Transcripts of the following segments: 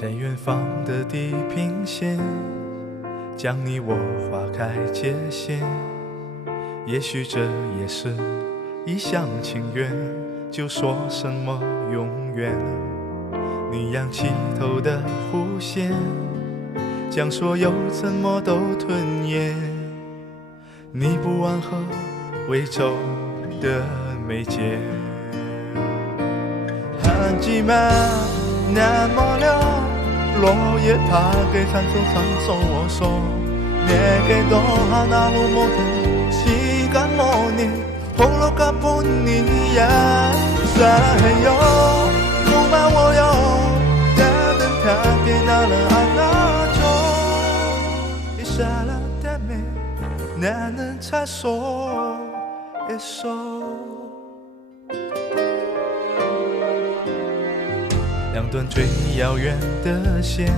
在远方的地平线，将你我划开界限。也许这也是一厢情愿，就说什么永远。你仰起头的弧线，将所有沉默都吞咽。你不安和未走的眉间，很寂寞那么凉，落叶爬给산소唱首我说내게 너 하나로 모든 시간 뭐니 홀로 가뿐이야 사랑해요 고마워요 따뜻하게 나를 안아줘 이 사랑 때문에 나는 살 수 있어。两段最遥远的线，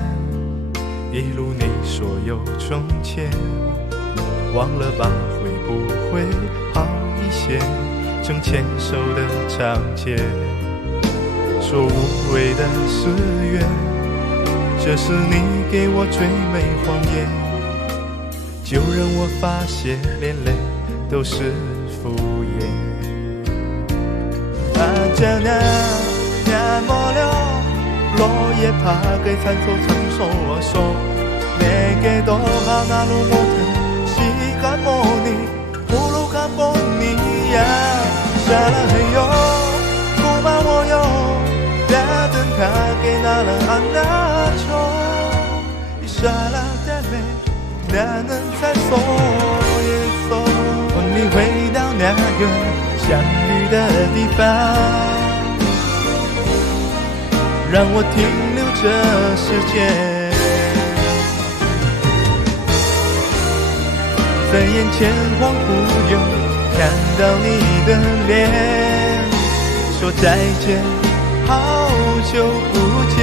一路你所有从前，忘了吧，会不会好一些？正牵手的长街，说无谓的誓言，这是你给我最美谎言。就让我发现，连泪都是敷衍。那么了。落叶爬给산소唱首我说내게도 하나로 모든 시간 뭐니 홀로 가뿐이야 사랑해요 고마워요 따뜻하게 나를 안아줘 이 사랑 때문에 나는 살 수 있어。和你回到那个相遇的地方，让我停留这时间，在眼前恍惚又看到你的脸，说再见，好久不见。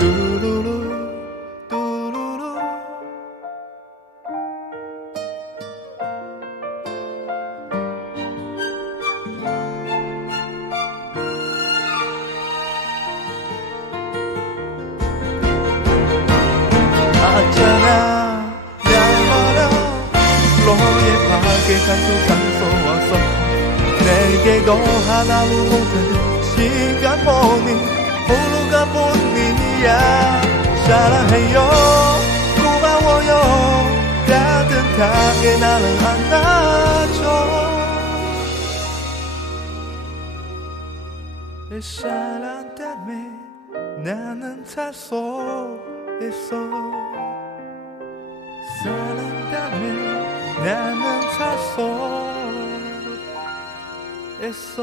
嘟噜噜，嘟噜噜。내게도 하나로 모든 시간 뭐니 홀로 가뿐이야 사랑해요 고마워요 따뜻하게 나를 안아줘 이 사랑 때문에 나는 살 수 있어 사랑 때문에 나는 살 수 있어